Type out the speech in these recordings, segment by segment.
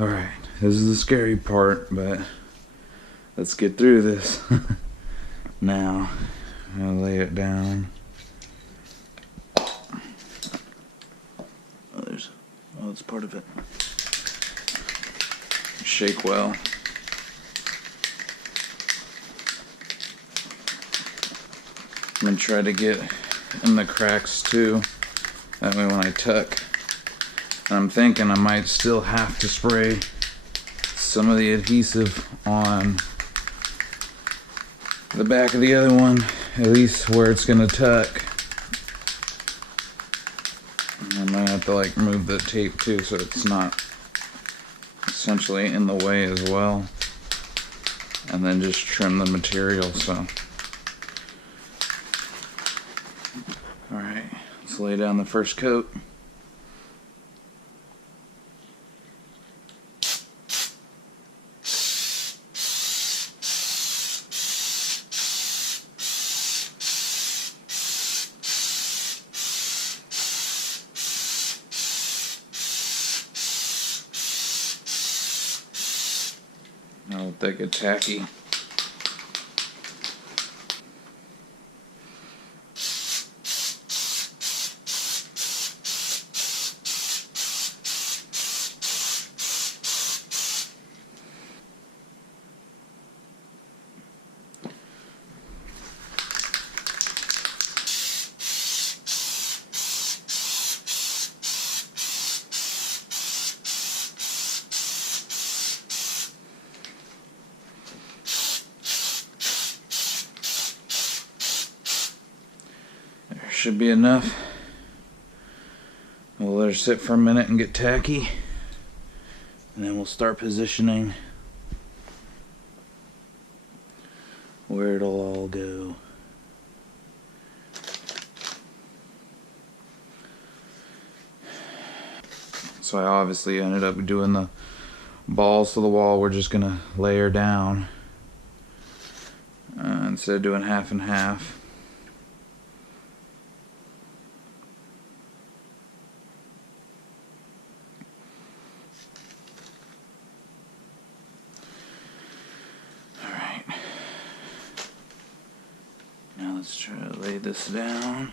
Alright, this is the scary part, but let's get through this. Now, I'm gonna lay it down. Oh, that's part of it. Shake well. I'm gonna try to get in the cracks too. That way when I tuck, I'm thinking I might still have to spray some of the adhesive on the back of the other one, at least where it's gonna tuck. I might have to like remove the tape too, so it's not essentially in the way as well, and then just trim the material. So alright, let's lay down the first coat. Now let that get tacky. Should be enough. We'll let her sit for a minute and get tacky, and then we'll start positioning where it'll all go. So I obviously ended up doing the balls to the wall. We're just gonna layer down instead of doing half and half. Now let's try to lay this down.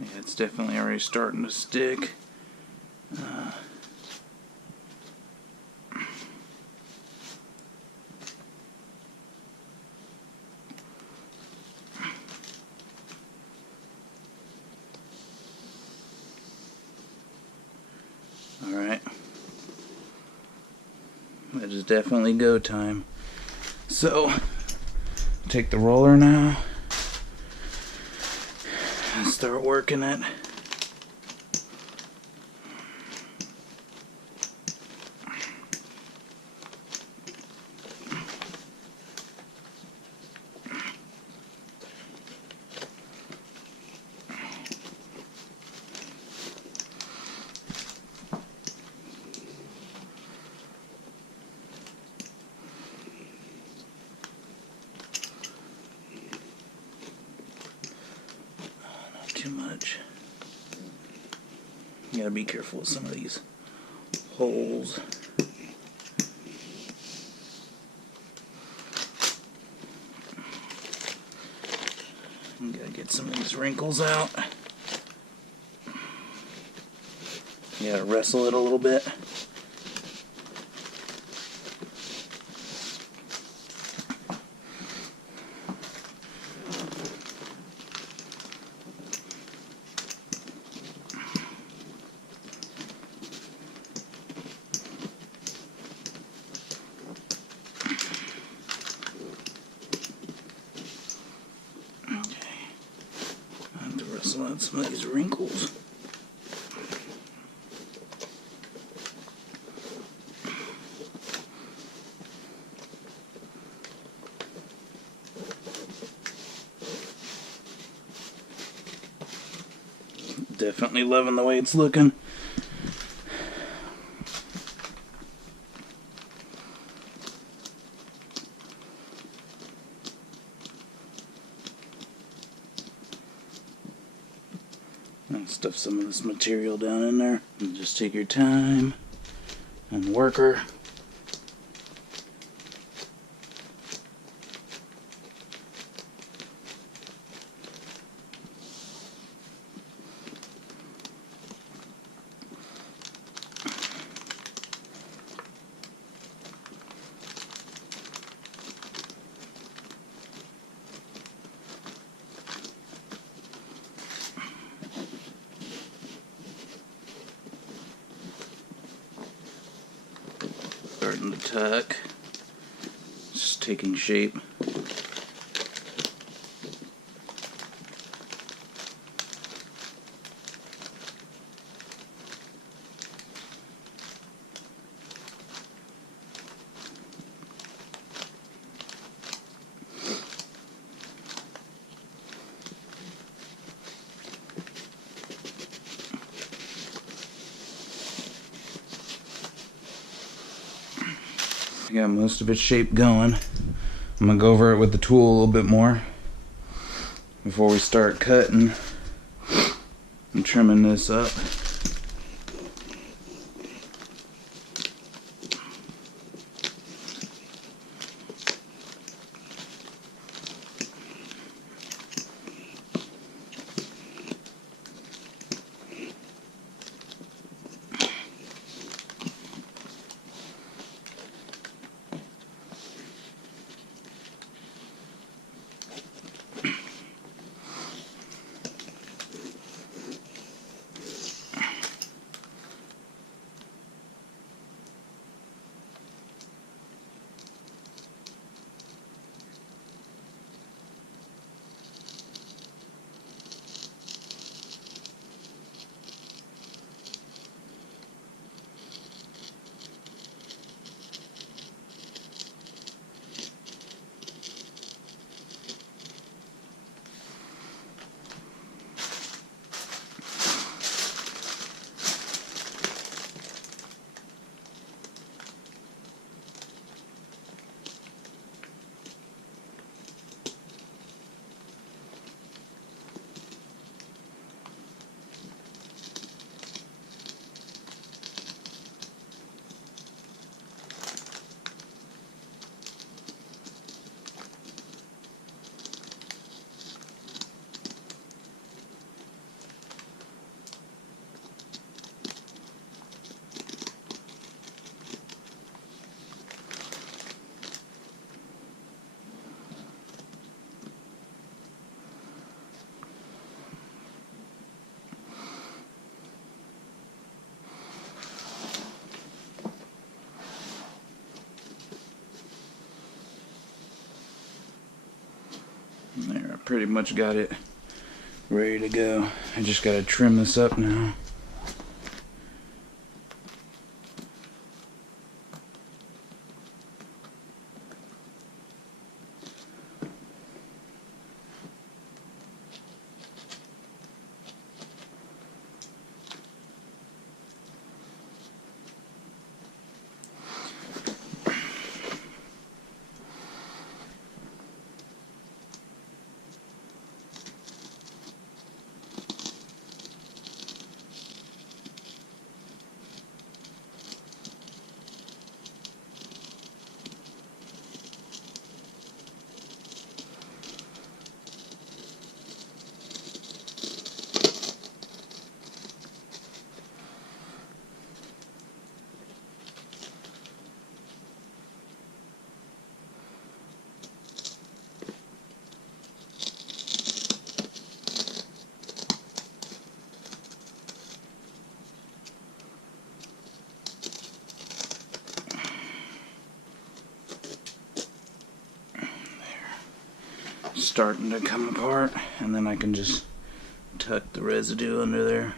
Yeah, it's definitely already starting to stick. Alright. That is definitely go time. So, take the roller now and start working it. Too much. You gotta be careful with some of these holes. You gotta get some of these wrinkles out. You gotta wrestle it a little bit. some of these wrinkles. Definitely loving the way it's looking. And stuff some of this material down in there. And just take your time and work her. Starting to tuck, just taking shape. I got most of its shape going. I'm gonna go over it with the tool a little bit more before we start cutting and trimming this up. There, I pretty much got it ready to go. I just gotta trim this up now. Starting to come apart, and then I can just tuck the residue under there.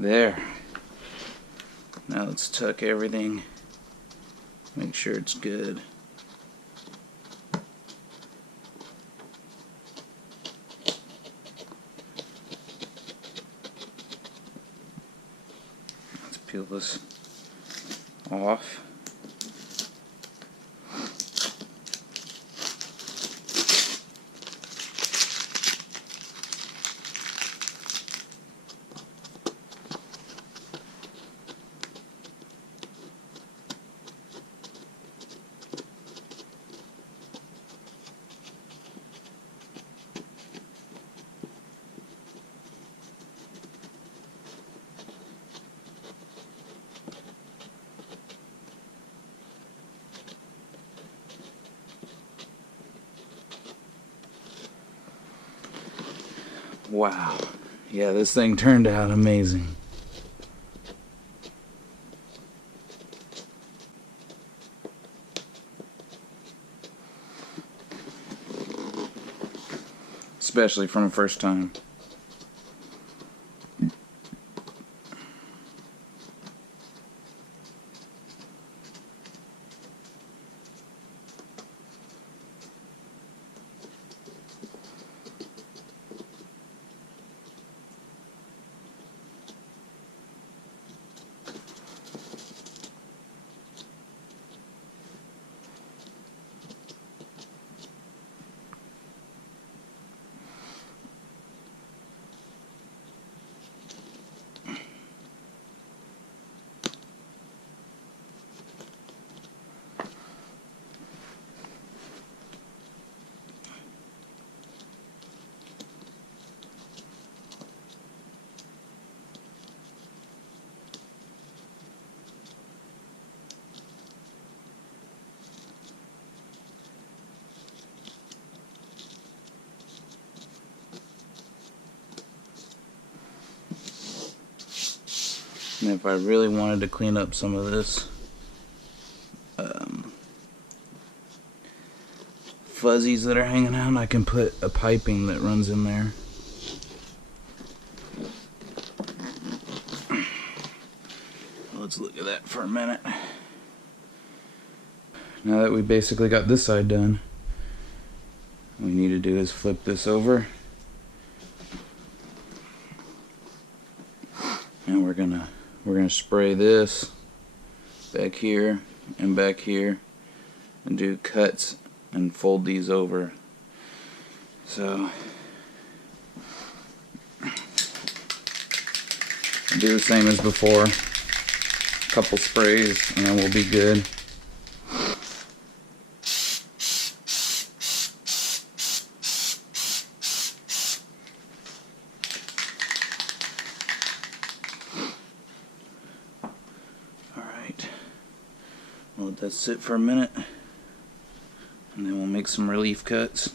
There. Now let's tuck everything. Make sure it's good. Let's peel this off. Wow. Yeah, this thing turned out amazing. Especially from the first time. And if I really wanted to clean up some of this, fuzzies that are hanging out, I can put a piping that runs in there. Let's look at that for a minute. Now that we basically got this side done, what we need to do is flip this over. And we're gonna spray this back here and back here and do cuts and fold these over. So do the same as before. A couple sprays and then we'll be good. Alright. We'll let that sit for a minute and then we'll make some relief cuts.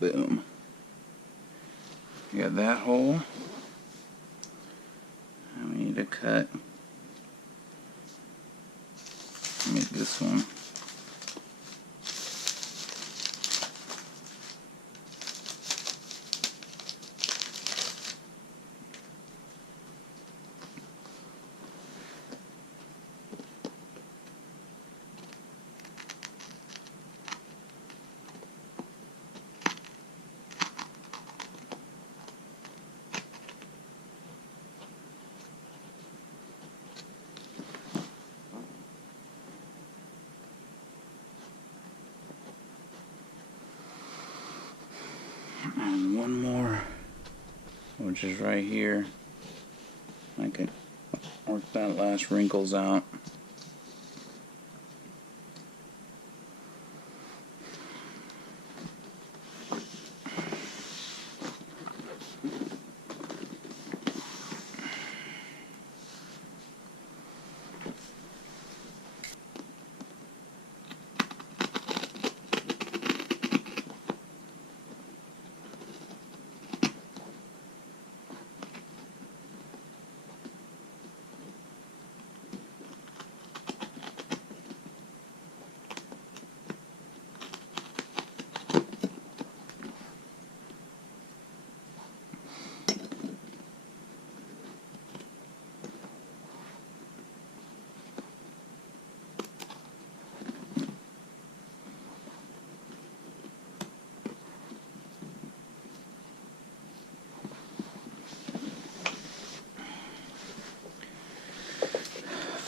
Boom. You got that hole. And we need to cut. Make this one. And one more, which is right here. I can work that last wrinkles out.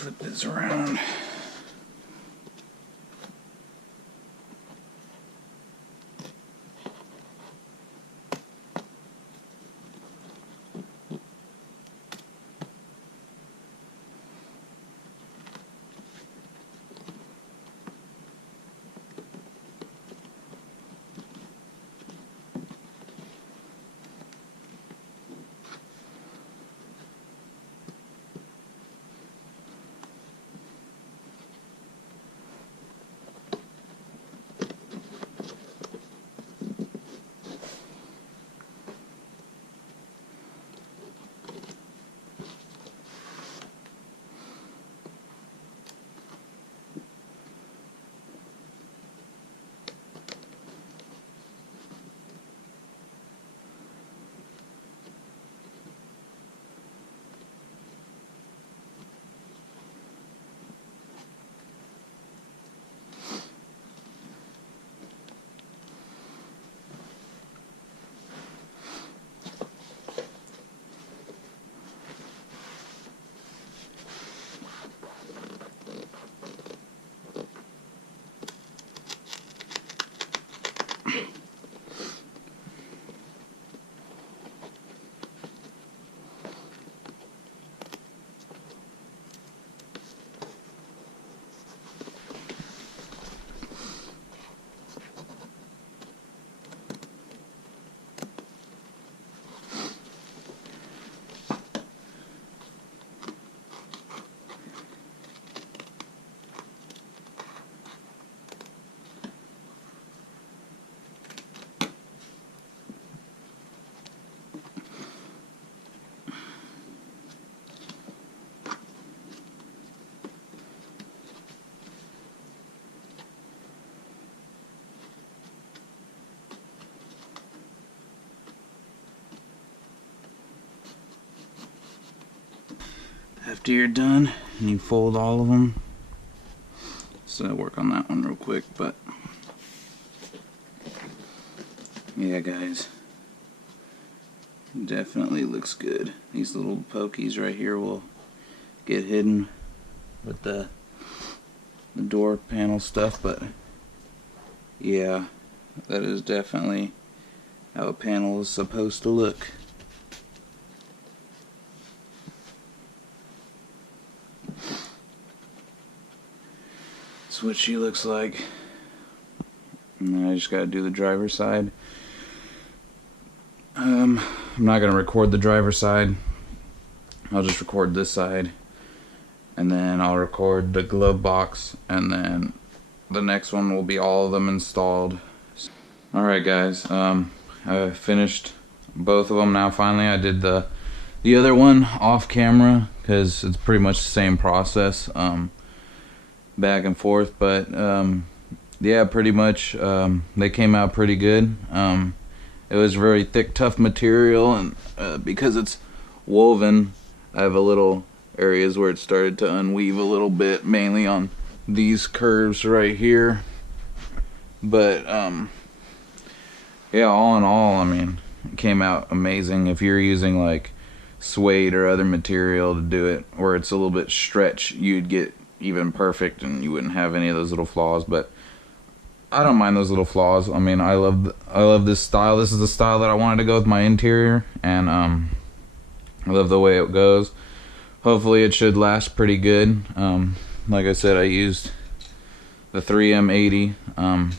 flip this around. After you're done, and you fold all of them. So I'll work on that one real quick, but yeah, guys, definitely looks good. These little pokies right here will get hidden with the door panel stuff, but yeah, that is definitely how a panel is supposed to look. That's what she looks like. And then I just gotta do the driver's side. I'm not gonna record the driver's side. I'll just record this side, and then I'll record the glove box, and then the next one will be all of them installed. Alright guys, I finished both of them now finally. I did the other one off camera because it's pretty much the same process, back and forth, but yeah, pretty much they came out pretty good. It was very thick, tough material, and because it's woven, I have a little areas where it started to unweave a little bit, mainly on these curves right here. But yeah, all in all, I mean, it came out amazing. If you're using like suede or other material to do it, where it's a little bit stretched, you'd get even perfect and you wouldn't have any of those little flaws. But I don't mind those little flaws. I mean, I love this style. This is the style that I wanted to go with my interior, and I love the way it goes. Hopefully it should last pretty good. Like I said, I used the 3M80. I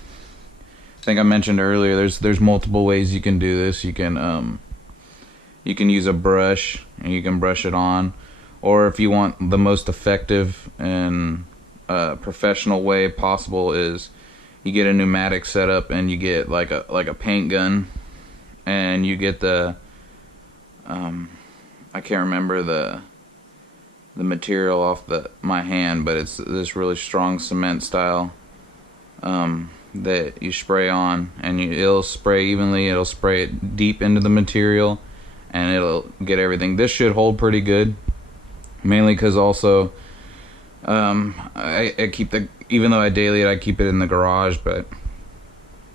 think I mentioned earlier, there's multiple ways you can do this. You can use a brush and you can brush it on, or if you want the most effective and professional way possible, is you get a pneumatic setup and you get like a paint gun, and you get the I can't remember the material off my hand, but it's this really strong cement style that you spray on, and it'll spray evenly. It'll spray it deep into the material, and it'll get everything. This should hold pretty good, mainly because also I keep even though I daily it, I keep it in the garage, but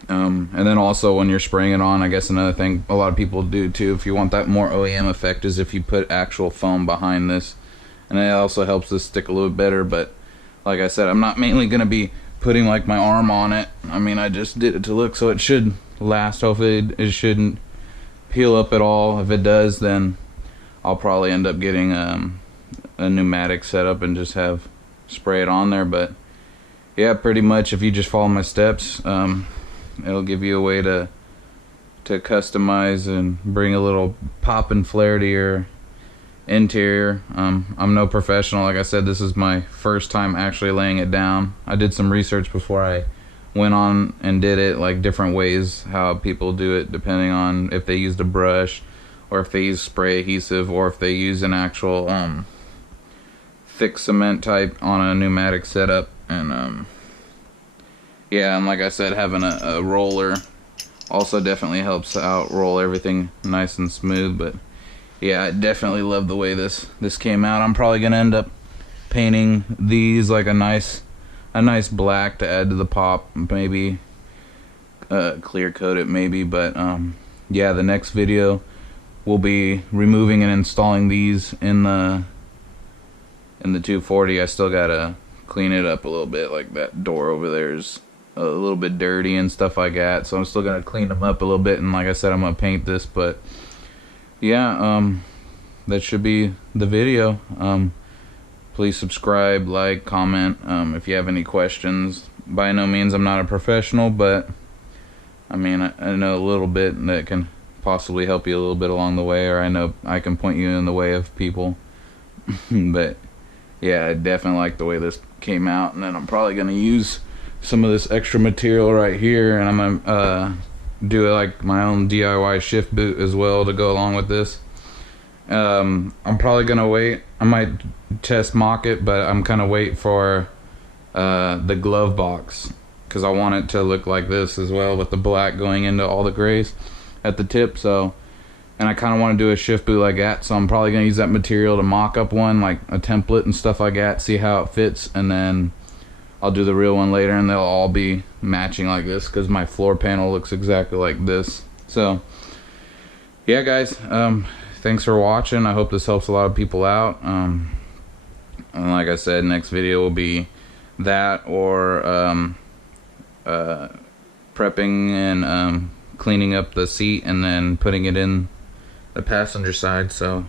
and then also when you're spraying it on, I guess another thing a lot of people do too, if you want that more OEM effect, is if you put actual foam behind this, and it also helps this stick a little better. But like I said, I'm not mainly gonna be putting like my arm on it. I mean, I just did it to look, so it should last. Hopefully it shouldn't peel up at all. If it does, then I'll probably end up getting a pneumatic setup and just have spray it on there. But yeah, pretty much if you just follow my steps, it'll give you a way to customize and bring a little pop and flair to your interior. I'm no professional. Like I said, this is my first time actually laying it down. I did some research before I went on and did it, like different ways how people do it, depending on if they used a brush or if they use spray adhesive or if they use an actual thick cement type on a pneumatic setup. And yeah, and like I said, having a roller also definitely helps out roll everything nice and smooth. But yeah, I definitely love the way this came out. I'm probably gonna end up painting these like a nice black to add to the pop, maybe clear coat it maybe. But yeah, the next video will be removing and installing these in the 240. I still gotta clean it up a little bit. Like that door over there is a little bit dirty and stuff like that, so I'm still gonna clean them up a little bit. And like I said, I'm gonna paint this. But yeah, that should be the video. Please subscribe, like, comment if you have any questions. By no means I'm not a professional, but I mean, I know a little bit that can possibly help you a little bit along the way, or I know I can point you in the way of people. But yeah, I definitely like the way this came out. And then I'm probably gonna use some of this extra material right here, and I'm gonna do like my own DIY shift boot as well to go along with this. I'm probably gonna wait. I might test mock it, but I'm kind of wait for the glove box, because I want it to look like this as well, with the black going into all the grays at the tip. So, and I kind of want to do a shift boot like that, so I'm probably gonna use that material to mock up one, like a template and stuff like that, see how it fits, and then I'll do the real one later, and they'll all be matching like this, because my floor panel looks exactly like this. So yeah, guys, thanks for watching. I hope this helps a lot of people out. And like I said, next video will be that, or prepping and cleaning up the seat and then putting it in the passenger side. So